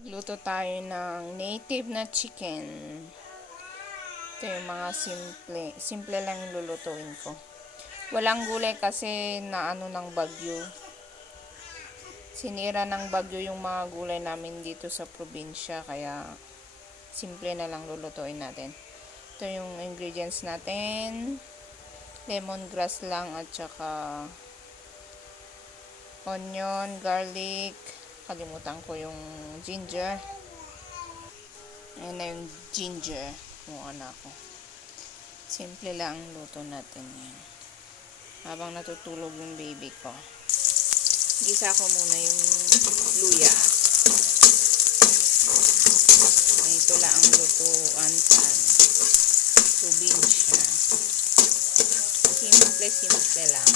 Luto tayo ng native na chicken. Ito yung mga simple lang yung lulutuin ko. Walang gulay kasi na ano ng bagyo. Sinira ng bagyo yung mga gulay namin dito sa probinsya, kaya simple na lang lulutuin natin. Ito yung ingredients natin. Lemongrass lang at saka onion, garlic. Kalimutan ko yung ginger. Ayan na yung ginger. Kumuha na ako. Simple lang ang luto natin yan. Habang natutulog yung baby ko. Gisa ko muna yung luya. Ito lang ang lutuan sa probinsya. Simple lang.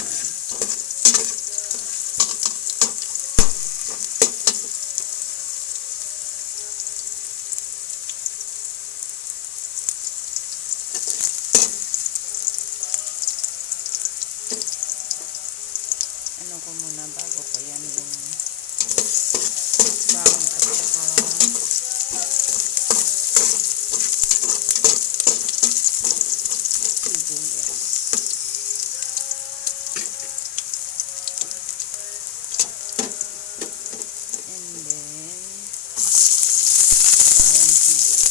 Ano ko muna bago ko yan yung bawang at saka sibuyas. And then bawang sibuyas.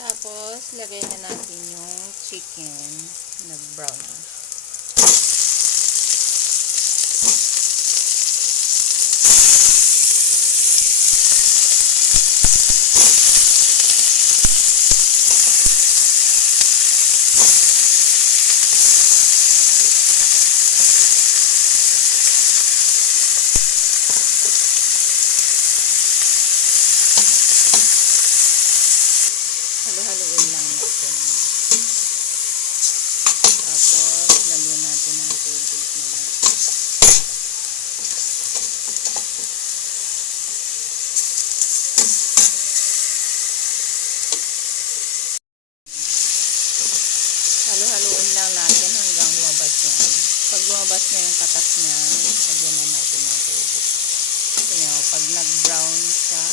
Tapos, lagay na natin yung chicken na brown. Halo-haloin lang natin. Tapos, lagyan natin ng tubig na. Halo-haloin lang natin hanggang lumabas yung, pag lumabas na yung katas niya, lagyan na natin ng tubig. So, yun, pag nag-brown siya,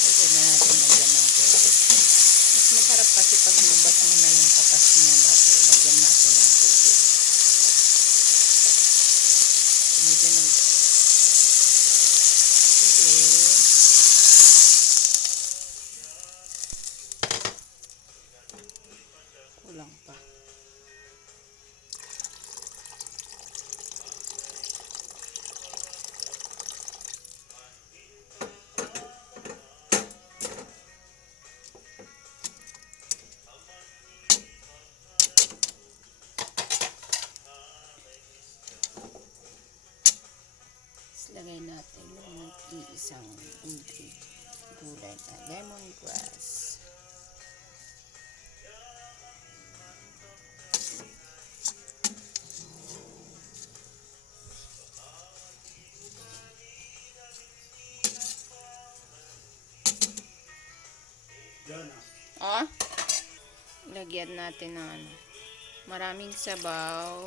lagyan na natin ng tubig. Mas masarap kasi pag lumabas muna yung katas niya bago lagyan natin ng tubig. Medyo nag kulang pa. Lagay natin yung iisang gulay na lemongrass. Oh, lagyan natin ng maraming sabaw.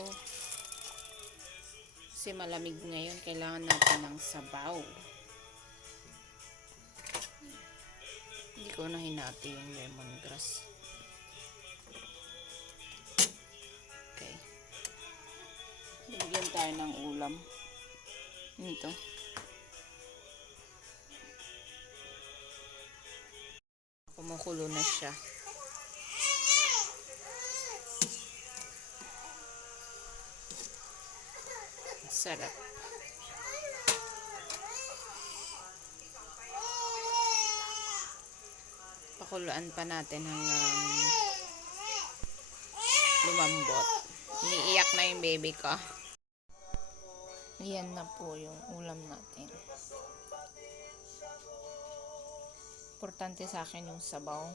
Kasi malamig ngayon, kailangan natin ng sabaw. Hindi ko na hinati yung lemongrass. Okay. Bigyan tayo ng ulam. Ito. Kumukulo na siya. Sarap. Pakuluan pa natin hanggang lumambot. Umiiyak na yung baby ko. Ayan na po yung ulam natin. Importante sa akin yung sabaw.